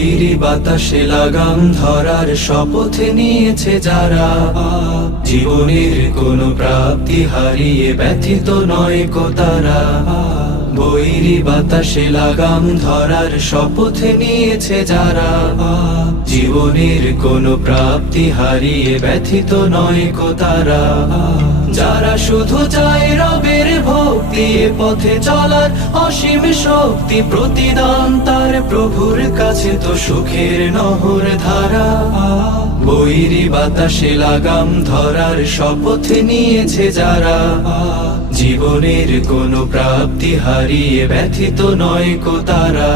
বৈরী বাতাসে লাগাম ধরার শপথ নিয়েছে যারা, জীবনের কোনো প্রাপ্তি হারিয়ে ব্যথিত নয় কো তারা। বৈরী বাতাসে লাগাম ধরার শপথ নিয়েছে যারা, জীবনের কোনো প্রাপ্তি হারিয়ে ব্যথিত নয় কো তারা। যারা শুধু চায় রবের ভক্তি, এ পথে চলার অসীম শক্তি, প্রতিদান তার প্রভুর কাছে তো সুখের নহর ধারা। বৈরী বাতাসে লাগাম ধরার শপথ নিয়েছে যারা, জীবনের কোনো প্রাপ্তি হারিয়ে ব্যথিত নয় কো তারা।